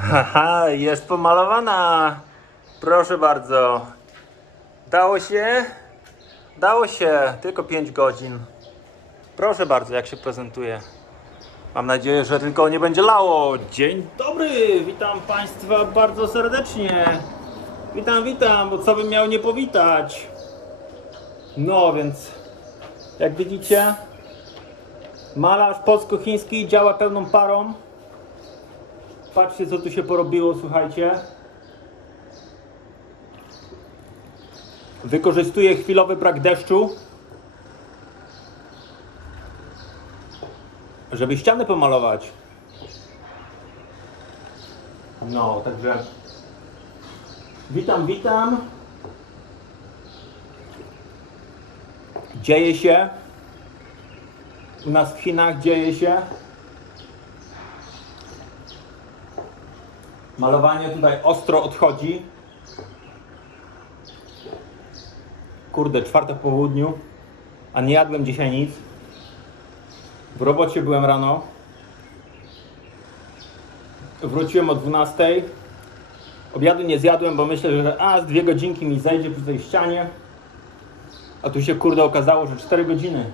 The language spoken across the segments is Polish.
Haha, jest pomalowana. Proszę bardzo. Dało się? Dało się. Tylko 5 godzin. Proszę bardzo, jak się prezentuje. Mam nadzieję, że tylko nie będzie lało. Dzień dobry, witam Państwa bardzo serdecznie. Witam, witam, bo co bym miał nie powitać. No więc, jak widzicie, malarz polsko-chiński działa pełną parą. Patrzcie, co tu się porobiło, słuchajcie. Wykorzystuję chwilowy brak deszczu, żeby ściany pomalować. No, także witam, witam. Dzieje się. U nas w Chinach dzieje się. Malowanie tutaj ostro odchodzi. Kurde, czwarte po południu, a nie jadłem dzisiaj nic. W robocie byłem rano. Wróciłem o 12. Obiadu nie zjadłem, bo myślę, że a z dwie godzinki mi zejdzie przy tej ścianie. A tu się kurde okazało, że 4 godziny.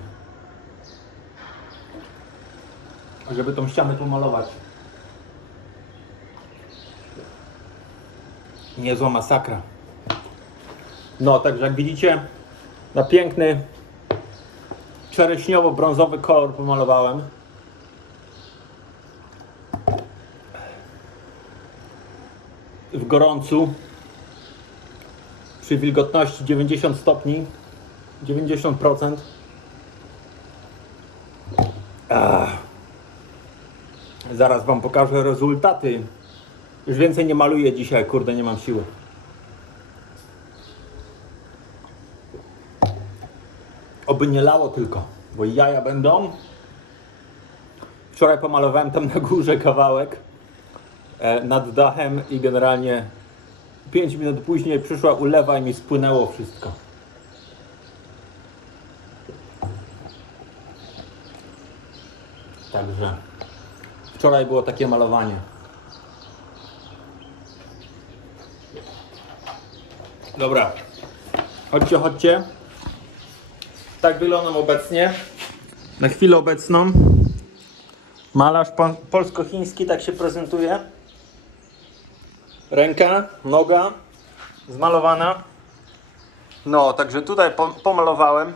Żeby tą ścianę pomalować. Niezła masakra. No, także jak widzicie, na piękny czereśniowo-brązowy kolor pomalowałem. W gorącu przy wilgotności 90 stopni 90% Ach. Zaraz wam pokażę rezultaty już więcej nie maluję dzisiaj, kurde, nie mam siły. Oby nie lało tylko, bo jaja będą. Wczoraj pomalowałem tam na górze kawałek e, nad dachem i generalnie 5 minut później przyszła ulewa i mi spłynęło wszystko. Także wczoraj było takie malowanie. Dobra, chodźcie, chodźcie. Tak wyglądam obecnie. Na chwilę obecną. Malarz po- polsko-chiński tak się prezentuje. Ręka, noga zmalowana. No, także tutaj pom- pomalowałem.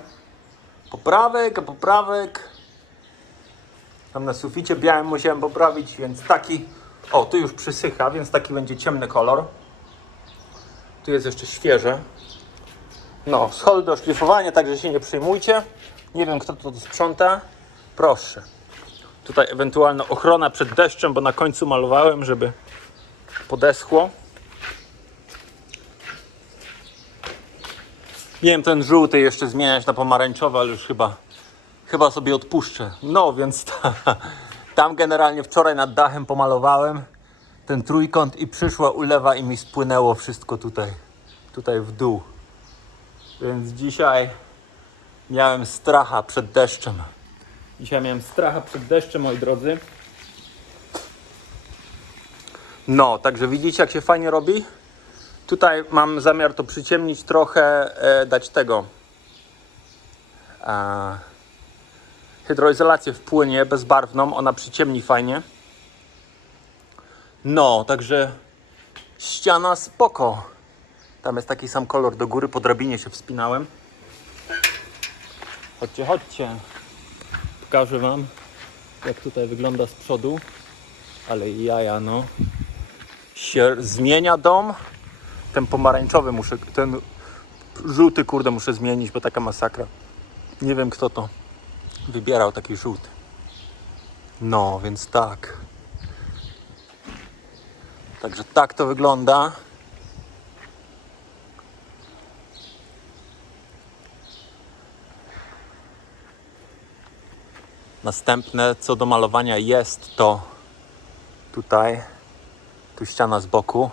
Poprawek, a poprawek. Tam na suficie białym musiałem poprawić, więc taki. O, tu już przysycha, więc taki będzie ciemny kolor. Tu jest jeszcze świeże. No, schody do szlifowania, także się nie przejmujcie. Nie wiem, kto to sprząta. Proszę. Tutaj ewentualna ochrona przed deszczem, bo na końcu malowałem, żeby podeschło. Miałem ten żółty jeszcze zmieniać na pomarańczowy, ale już chyba, chyba sobie odpuszczę. No, więc ta, tam generalnie wczoraj nad dachem pomalowałem ten trójkąt i przyszła ulewa i mi spłynęło wszystko tutaj, tutaj w dół. Więc dzisiaj miałem stracha przed deszczem. Dzisiaj miałem stracha przed deszczem, moi drodzy. No, także widzicie jak się fajnie robi. Tutaj mam zamiar to przyciemnić trochę, e, dać tego. E, hydroizolację w płynie bezbarwną, ona przyciemni fajnie. No, także ściana spoko. Tam jest taki sam kolor do góry, po drabinie się wspinałem. Chodźcie, chodźcie. Pokażę wam, jak tutaj wygląda z przodu. Ale jaja, no. Się zmienia dom. Ten pomarańczowy muszę, ten żółty kurde muszę zmienić, bo taka masakra. Nie wiem kto to wybierał taki żółty. No, więc tak. Także tak to wygląda. Następne co do malowania jest to tutaj, tu ściana z boku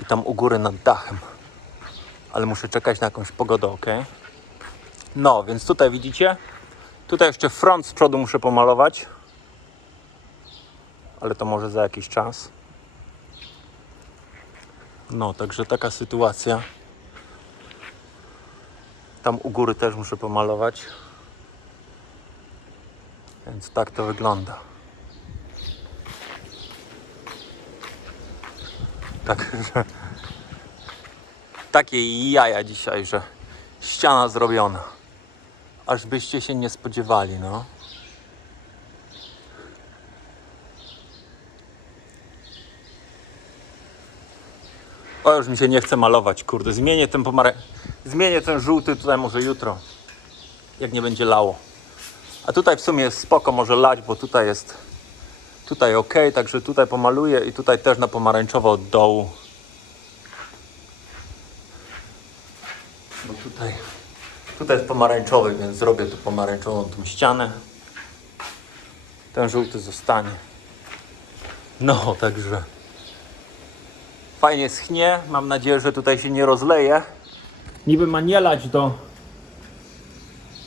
i tam u góry nad dachem. Ale muszę czekać na jakąś pogodę, ok? No, więc tutaj widzicie, tutaj jeszcze front z przodu muszę pomalować, ale to może za jakiś czas. No, także taka sytuacja. Tam u góry też muszę pomalować. Więc tak to wygląda. Także takie jaja dzisiaj, że ściana zrobiona. Aż byście się nie spodziewali, no. Już mi się nie chce malować, kurde. Zmienię ten pomarań... Zmienię ten żółty tutaj może jutro. Jak nie będzie lało. A tutaj w sumie jest spoko, może lać, bo tutaj jest tutaj ok, także tutaj pomaluję i tutaj też na pomarańczowo od dołu. Bo tutaj, tutaj jest pomarańczowy, więc zrobię tu pomarańczową tą ścianę. Ten żółty zostanie. No, także fajnie schnie. Mam nadzieję, że tutaj się nie rozleje. Niby ma nie lać do...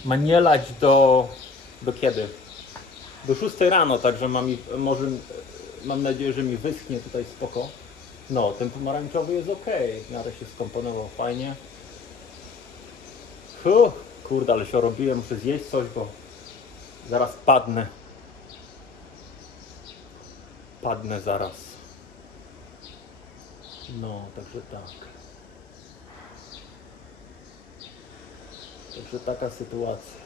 Ma nie lać do... Do kiedy? Do 6 rano, także mam, może, mam nadzieję, że mi wyschnie tutaj spoko. No, ten pomarańczowy jest ok, miarę się skomponował fajnie. Fuh, kurde, ale się robiłem, muszę zjeść coś, bo zaraz padnę. Padnę zaraz. No, także tak. Także taka sytuacja.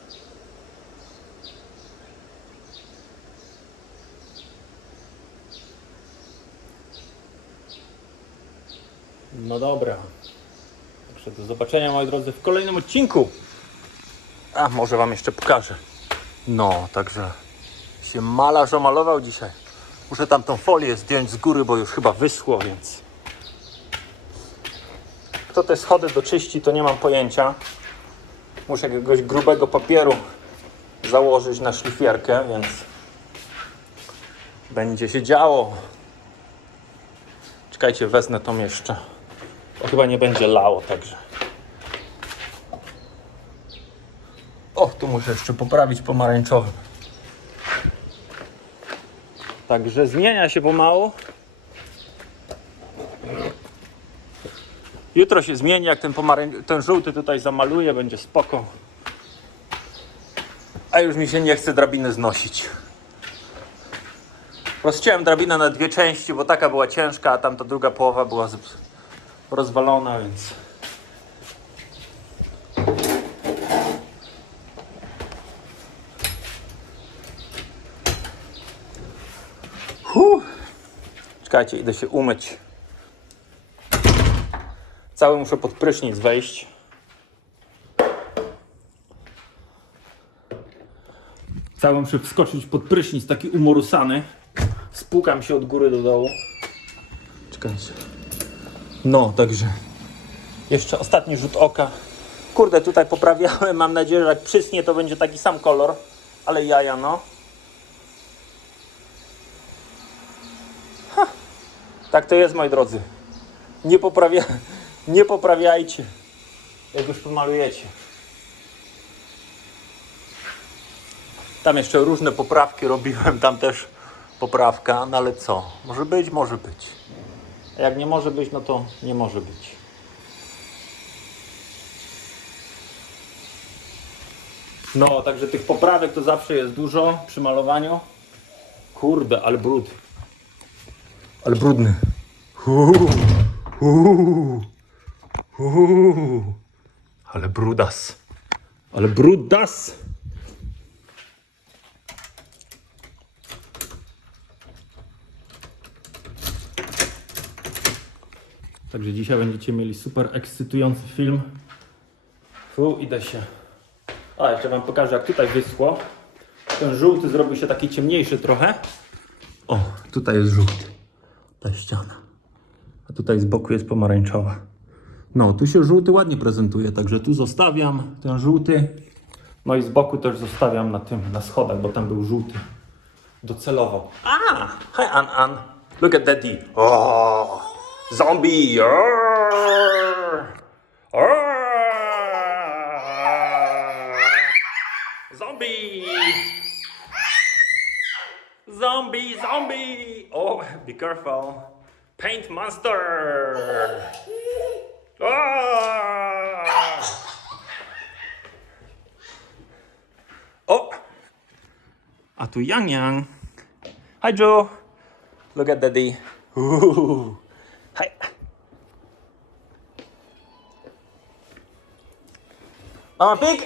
No dobra. Także do zobaczenia moi drodzy w kolejnym odcinku. A może wam jeszcze pokażę. No, także się malarz omalował dzisiaj. Muszę tam tą folię zdjąć z góry, bo już chyba wyschło, więc. Kto te schody doczyści, to nie mam pojęcia. Muszę jakiegoś grubego papieru założyć na szlifierkę, więc będzie się działo. Czekajcie, wezmę tą jeszcze. Bo chyba nie będzie lało, także. O, tu muszę jeszcze poprawić pomarańczowym. Także zmienia się pomału. Jutro się zmieni, jak ten, pomarań... ten żółty tutaj zamaluje, będzie spoko. A już mi się nie chce drabiny znosić. Rozciąłem drabinę na dwie części, bo taka była ciężka, a tamta druga połowa była rozwalona, więc. Huh. Czekajcie, idę się umyć. Cały muszę pod prysznic wejść. Cały muszę wskoczyć pod prysznic, taki umorusany. Spłukam się od góry do dołu. Czekajcie. No, także jeszcze ostatni rzut oka. Kurde, tutaj poprawiałem. Mam nadzieję, że jak przysnie, to będzie taki sam kolor. Ale jaja, no. Ha. Tak to jest, moi drodzy. Nie, poprawia... nie poprawiajcie, jak już pomalujecie. Tam jeszcze różne poprawki robiłem, tam też poprawka, no ale co? Może być, może być. A jak nie może być, no to nie może być. No, także tych poprawek to zawsze jest dużo przy malowaniu. Kurde, ale brud. Ale brudny. Uuu, uuu, uuu. Ale brudas. Ale brudas. Także dzisiaj będziecie mieli super ekscytujący film. Fu, idę się. A, jeszcze wam pokażę jak tutaj wyschło. Ten żółty zrobił się taki ciemniejszy trochę. O, tutaj jest żółty. Ta ściana. A tutaj z boku jest pomarańczowa. No, tu się żółty ładnie prezentuje, także tu zostawiam ten żółty. No i z boku też zostawiam na tym, na schodach, bo tam był żółty. Docelowo. A, hi An An. Look at daddy. Oh, zombie. Arr. Arr. Zombie. Zombie, zombie. Oh, be careful. Paint Monster! Ah! O! A tu Yang Yang. Hi Joe. Look at daddy. Ooh. Hi. Mama pig?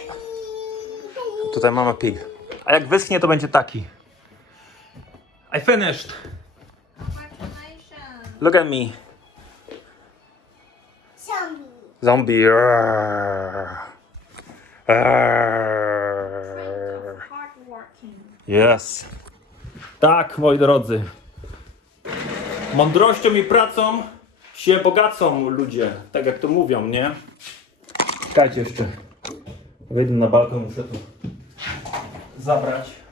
Tutaj mama pig. A jak wyschnie to będzie taki. I finished. Congratulations. Look at me. Zombie. Yes. Tak, moi drodzy. Mądrością i pracą się bogacą ludzie. Tak jak to mówią, nie? Czekajcie jeszcze. Wejdę na balkon, muszę tu zabrać.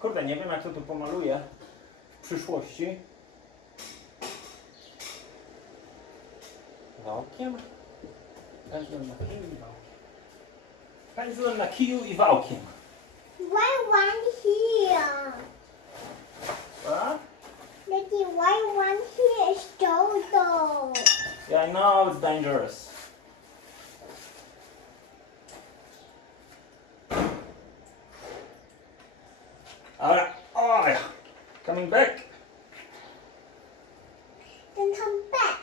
Kurde, nie wiem jak to tu pomaluję w przyszłości. Wałkiem? Pędzlem na kiju i wałkiem. Pędzlem na kiju i wałkiem. Why one here? A? Daddy, why one here is Dodo? Yeah, I know it's dangerous. Coming back. Then come back.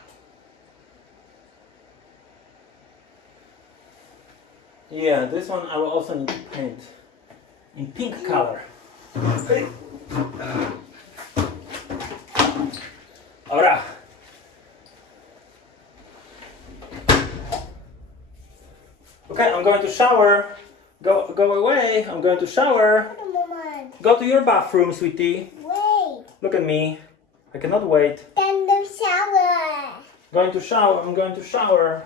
Yeah, this one I will also need to paint in pink color. Okay. Alright. Okay, I'm going to shower. Go go away. I'm going to shower. Wait a moment. Go to your bathroom, sweetie. Wait. Look at me. I cannot wait. Then the shower. Going to shower. I'm going to shower.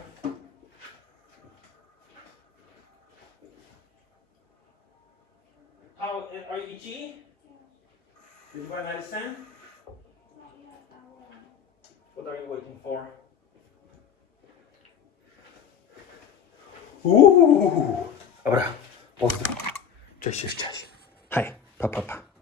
How eh, are you itchy? Did you buy medicine? What are you waiting for? Uuu. Dobra, pozdro. Cześć, cześć, cześć. Hej, pa, pa, pa.